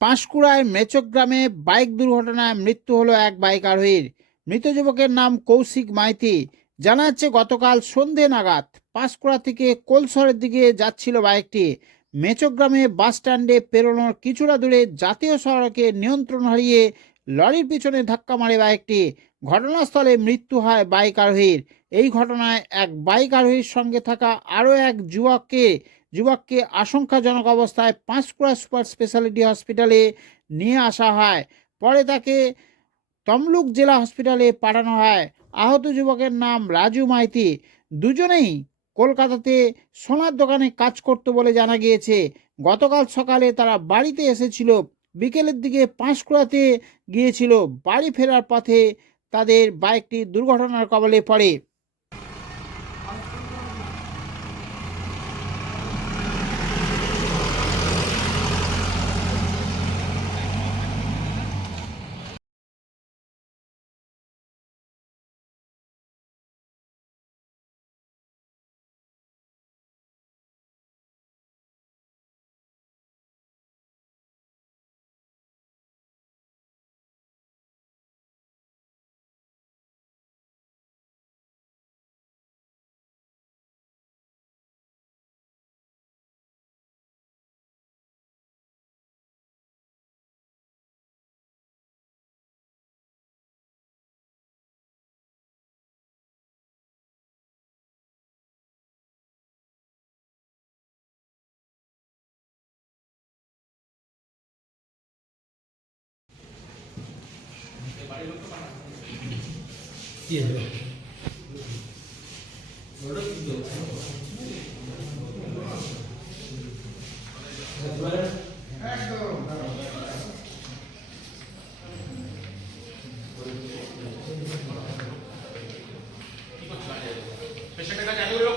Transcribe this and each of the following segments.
পাঁশকুড়ায় মেচক গ্রামে বাইক দুর্ঘটনায় মৃত্যু হলো এক বাইক আরোহীর মৃত যুবকের নাম কৌশিক মাইতি। জানা যাচ্ছে গতকাল সন্ধে নাগাদ পাঁশকুড়া থেকে কোলসরের দিকে যাচ্ছিল বাইকটি। মেচক গ্রামে বাস স্ট্যান্ডে পেরোনোর কিছুটা দূরে জাতীয় সড়কে নিয়ন্ত্রণ হারিয়ে লরির পিছনে ধাক্কা মারে বাইকটি ঘটনাস্থলে মৃত্যু হয় বাইক আরোহীর এই ঘটনায় এক বাইক আরোহীর সঙ্গে থাকা আরও এক যুবককে যুবককে আশঙ্কাজনক অবস্থায় পাঁশকুড়া সুপার স্পেশালিটি হসপিটালে নিয়ে আসা হয়। পরে তাকে তমলুক জেলা হসপিটালে পাঠানো হয়। আহত যুবকের নাম রাজু মাইতি। দুজনেই কলকাতাতে সোনার দোকানে কাজ করত বলে জানা গিয়েছে। গতকাল সকালে তারা বাড়িতে এসেছিল বিকেলের দিকে পাঁশকুড়াতে গিয়েছিল বাড়ি ফেরার পথে তাদের বাইকটি দুর্ঘটনার কবলে পড়ে।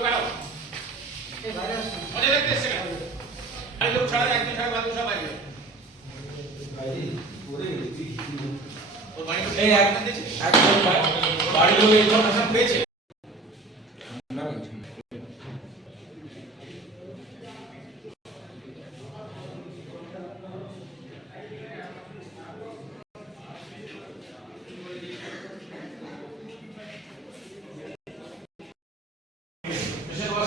কারও কেন আরে ছাড়া যায়, ছাড়া বাদ সব আসবে ওর বাড়ি এই এক- একদম বাড়ির লোক এই পেয়েছে? পেশেন্ট ওরা